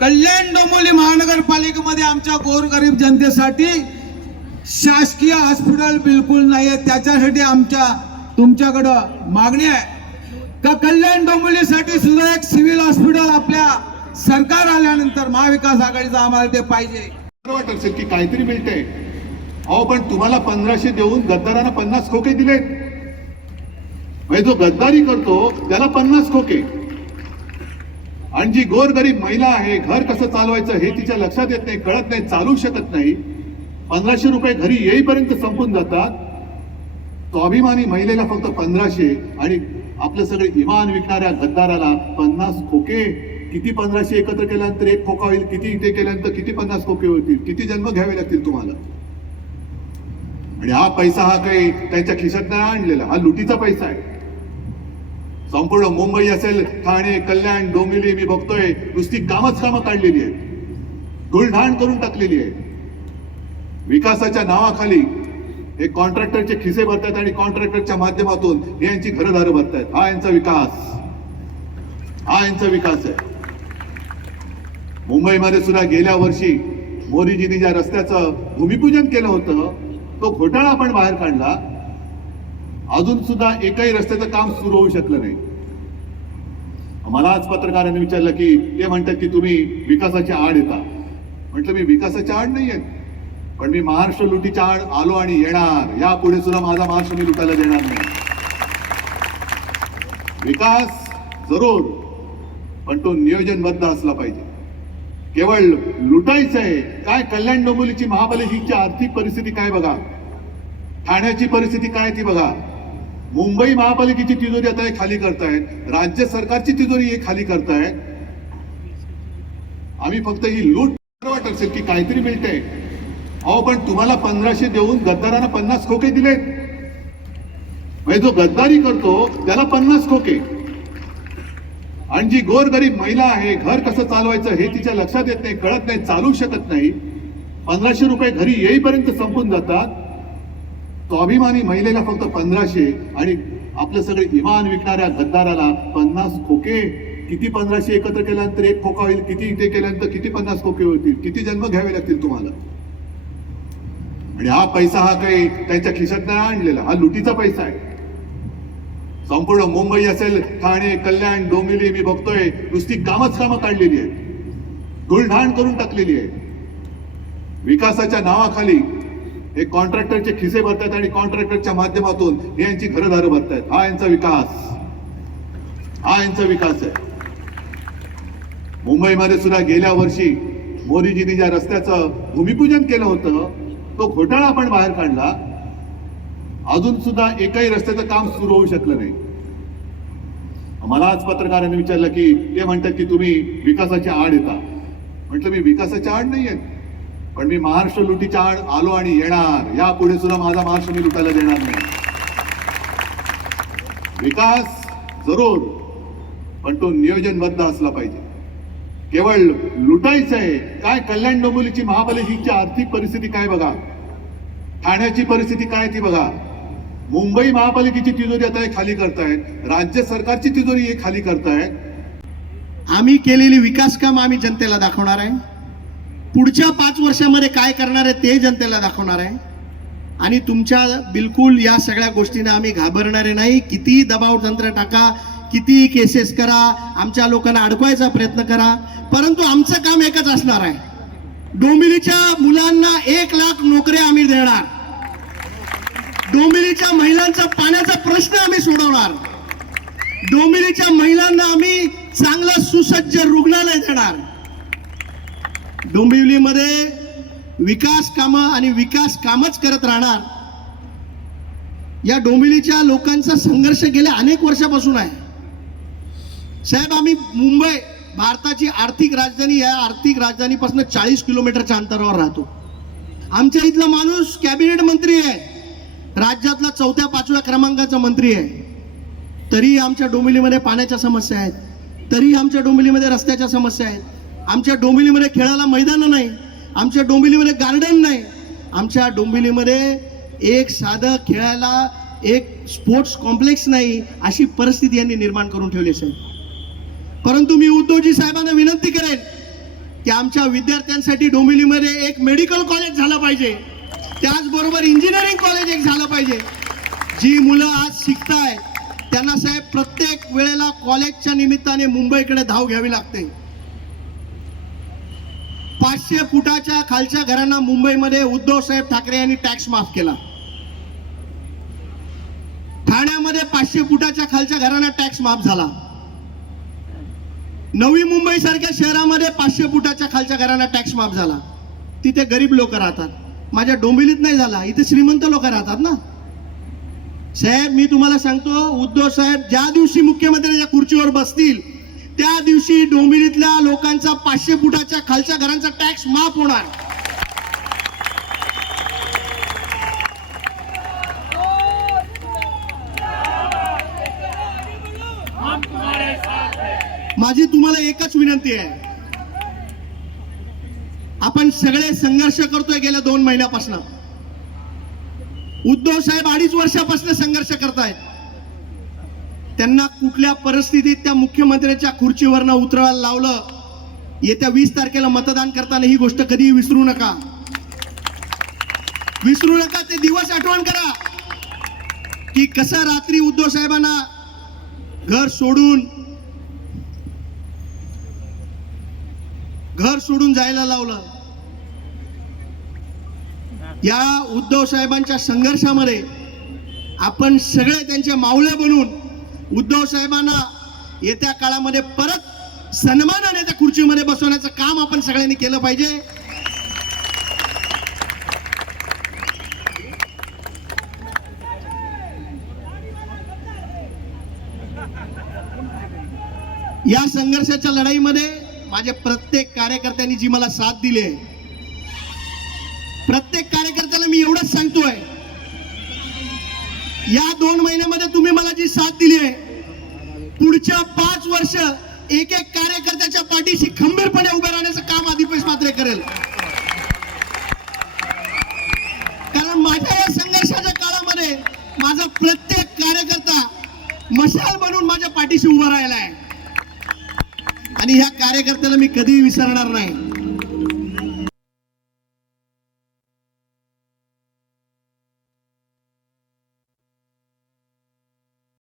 कल्याण डोंबिवली महानगरपालिकेमध्ये आमच्या गोरगरीब जनतेसाठी शासकीय हॉस्पिटल बिलकुल नाही आहे त्याच्यासाठी आमच्या तुमच्याकडं मागणी आहे. का कल्याण डोंबिवलीसाठी सुद्धा एक सिव्हिल हॉस्पिटल आपल्या सरकार आल्यानंतर महाविकास आघाडीचं आम्हाला ते पाहिजे. बरं वाटत असेल की काहीतरी मिळते अहो पण तुम्हाला पंधराशे देऊन गद्दारांना पन्नास खोके दिलेत. म्हणजे जो गद्दारी करतो त्याला पन्नास खोके. आणि जी गोरगरीब महिला आहे घर कसं चालवायचं हे तिच्या लक्षात येत नाही कळत नाही चालू शकत नाही. पंधराशे रुपये घरी येईपर्यंत संपून जातात. स्वाभिमानी महिलेला फक्त पंधराशे आणि आपलं सगळे इमान विकणाऱ्या गद्दाराला पन्नास खोके. किती पंधराशे एकत्र केल्यानंतर एक खोका होईल किती इथे केल्यानंतर किती पन्नास खोके होतील किती जन्म घ्यावे लागतील तुम्हाला? आणि हा पैसा हा काही त्यांच्या खिशात नाही आणलेला हा लुटीचा पैसा आहे. संपूर्ण मुंबई असेल ठाणे कल्याण डोंबिवली मी बघतोय. नुसती कामच कामं काढलेली आहेत. धुळढाण करून टाकलेली आहे विकासाच्या नावाखाली हे कॉन्ट्रॅक्टरचे खिसे भरतात आणि कॉन्ट्रॅक्टरच्या माध्यमातून हे यांची घरदारं भरतायत. हा यांचा विकास. हा यांचा विकास आहे. मुंबईमध्ये सुद्धा गेल्या वर्षी मोदीजींनी ज्या रस्त्याचं भूमिपूजन केलं होतं तो घोटाळा आपण बाहेर काढला. अजून सुद्धा एकही रस्त्याचं काम सुरू होऊ शकलं नाही. मला आज पत्रकारांनी विचारलं की ते म्हणतात की तुम्ही विकासाच्या आड येता. म्हटलं मी विकासाच्या आड नाही येत पण मी महाराष्ट्र लुटीच्या आड आलो आणि येणार. यापुढे सुद्धा माझा महाराष्ट्र मी लुटायला देणार नाही. विकास जरूर पण तो नियोजनबद्ध असला पाहिजे. केवळ लुटायचं आहे. काय कल्याण डोंबिवलीची महापालिकेची आर्थिक परिस्थिती काय बघा? ठाण्याची परिस्थिती काय ती बघा? मुंबई महापालिकेची तिजोरी आता हे खाली करतायत. राज्य सरकारची तिजोरी हे खाली करतायत. आम्ही फक्त ही लूट वाटत असेल की काहीतरी मिळते अहो पण तुम्हाला पंधराशे देऊन गद्दारांना पन्नास खोके दिलेत. म्हणजे जो गद्दारी करतो त्याला पन्नास खोके. आणि जी गोरगरीब महिला आहे घर कसं चालवायचं हे तिच्या लक्षात येत नाही कळत नाही चालू शकत नाही. पंधराशे रुपये घरी येईपर्यंत संपून जातात. स्वाभिमानी महिलेला फक्त पंधराशे आणि आपलं सगळे इमान विकणाऱ्या गद्दाराला पन्नास खोके. किती पंधराशे एकत्र केल्यानंतर एक खोका होईल किती इथे केल्यानंतर किती पन्नास खोके होतील किती जन्म घ्यावे लागतील तुम्हाला? आणि हा पैसा हा काही त्यांच्या खिशात नाही आणलेला हा लुटीचा पैसा आहे. संपूर्ण मुंबई असेल ठाणे कल्याण डोंबिवली मी बघतोय नुसती कामच कामं काढलेली आहेत. धुळढाण करून टाकलेली आहे विकासाच्या नावाखाली हे कॉन्ट्रॅक्टरचे खिसे भरतात आणि कॉन्ट्रॅक्टरच्या माध्यमातून हे यांची घरदारं भरतायत. हा यांचा विकास. हा यांचा विकास आहे. मुंबईमध्ये सुद्धा गेल्या वर्षी मोदीजींनी ज्या रस्त्याचं भूमिपूजन केलं होतं तो घोटाळा आपण बाहेर काढला. अजून सुद्धा एकही रस्त्याचं काम सुरू होऊ शकलं नाही. मला आज पत्रकारांनी विचारलं की ते म्हणतात की तुम्ही विकासाच्या आड येता. म्हटलं मी विकासाच्या आड नाही आहे पण मी महाराष्ट्र लुटीच्या आड आलो आणि येणार. यापुढे सुद्धा माझा महाराष्ट्र मी लुटायला देणार नाही. विकास जरूर पण तो नियोजनबद्ध असला पाहिजे. केवळ लुटायचं आहे. काय कल्याण डोंबिवलीची महापालिकेची आर्थिक परिस्थिती काय बघा? ठाण्याची परिस्थिती काय ती बघा? मुंबई महापालिकेची तिजोरी आता हे खाली करतायत. राज्य सरकारची तिजोरी हे खाली करतायत. आम्ही केलेली विकास काम आम्ही जनतेला दाखवणार आहे. पुढच्या पाच वर्षामध्ये काय करणार आहे ते जनतेला दाखवणार आहे. आणि तुमच्या बिलकुल या सगळ्या गोष्टींना आम्ही घाबरणारे नाही. कितीही दबाव तंत्र टाका कितीही केसेस करा आमच्या लोकांना अडकवायचा प्रयत्न करा. परंतु आमचं काम एकच असणार आहे. डोंबिवलीच्या मुलांना एक लाख नोकऱ्या आम्ही देणार. डोंबिवलीच्या महिलांचा पाण्याचा प्रश्न आम्ही सोडवणार. डोंबिवलीच्या महिलांना आम्ही चांगलं सुसज्ज रुग्णालय देणार. डोंबिवलीमध्ये विकास कामं आणि विकास कामच करत राहणार. या डोंबिवलीच्या लोकांचा संघर्ष गेल्या अनेक वर्षापासून आहे. साहेब आम्ही मुंबई भारताची आर्थिक राजधानी या आर्थिक राजधानीपासून चाळीस किलोमीटरच्या अंतरावर राहतो. आमच्या इथला माणूस कॅबिनेट मंत्री आहे. राज्यातला चौथ्या पाचव्या क्रमांकाचा मंत्री आहे. तरी आमच्या डोंबिवलीमध्ये पाण्याच्या समस्या आहेत. तरी आमच्या डोंबिवलीमध्ये रस्त्याच्या समस्या आहेत. आमच्या डोंबिवलीमध्ये खेळायला मैदानं नाही आमच्या डोंबिवलीमध्ये गार्डन नाही. आमच्या डोंबिवलीमध्ये एक साधं खेळायला एक स्पोर्ट्स कॉम्प्लेक्स नाही अशी परिस्थिती यांनी निर्माण करून ठेवली साहेब परंतु मी उद्धवजी साहेबांना विनंती करेन की आमच्या विद्यार्थ्यांसाठी डोंबिवलीमध्ये एक मेडिकल कॉलेज झालं पाहिजे. त्याचबरोबर इंजिनिअरिंग कॉलेज एक झालं पाहिजे. जी मुलं आज शिकताय त्यांना साहेब प्रत्येक वेळेला कॉलेजच्या निमित्ताने मुंबईकडे धाव घ्यावी लागते. पाचशे फुटाच्या खालच्या घरांना मुंबईमध्ये उद्धव साहेब ठाकरे यांनी टॅक्स माफ केला. ठाण्यामध्ये पाचशे फुटाच्या खालच्या घरांना टॅक्स माफ झाला. नवी मुंबई सारख्या शहरामध्ये पाचशे फुटाच्या खालच्या घरांना टॅक्स माफ झाला. तिथे गरीब लोक राहतात. माझ्या डोंबिलीत नाही झाला इथे श्रीमंत लोक राहतात ना? साहेब मी तुम्हाला सांगतो उद्धव साहेब ज्या दिवशी मुख्यमंत्र्यांच्या खुर्चीवर बसतील त्या दिवशी डोंबिवलीतल्या लोकांचा पाचशे फुटाच्या खालच्या घरांचा टॅक्स माफ होणार. माझी तुम्हाला एकच विनंती आहे. आपण सगळे संघर्ष करतोय गेल्या दोन महिन्यापासून. उद्धव साहेब अडीच वर्षापासून संघर्ष करतायत. त्यांना कुठल्या परिस्थितीत त्या मुख्यमंत्र्यांच्या खुर्चीवरनं उतरवायला लावलं? येत्या वीस तारखेला मतदान करताना ही गोष्ट कधीही विसरू नका. विसरू नका ते दिवस आठवण करा. की कसं रात्री उद्धव साहेबांना घर सोडून घर सोडून जायला लावलं. या उद्धव साहेबांच्या संघर्षामध्ये आपण सगळे त्यांच्या माऊल्या बनून उद्धव साहेबांना येत्या काळामध्ये परत सन्मानाने त्या खुर्चीमध्ये बसवण्याचं काम आपण सगळ्यांनी केलं पाहिजे. या संघर्षाच्या लढाईमध्ये माझ्या प्रत्येक कार्यकर्त्यांनी जी मला साथ दिली आहे प्रत्येक कार्यकर्त्याला मी एवढंच सांगतोय या दोन महिन्यामध्ये तुम्ही मला जी साथ दिली आहे पुढच्या पाच वर्ष एक एक कार्यकर्त्याच्या पाठीशी खंबीरपणे उभे राहण्याचं काम आदिपेश मात्रे करेल. कारण माझ्या या संघर्षाच्या काळामध्ये माझा प्रत्येक कार्यकर्ता मशाल बनून माझ्या पाठीशी उभा राहिला आहे. आणि ह्या कार्यकर्त्याला मी कधीही विसरणार नाही.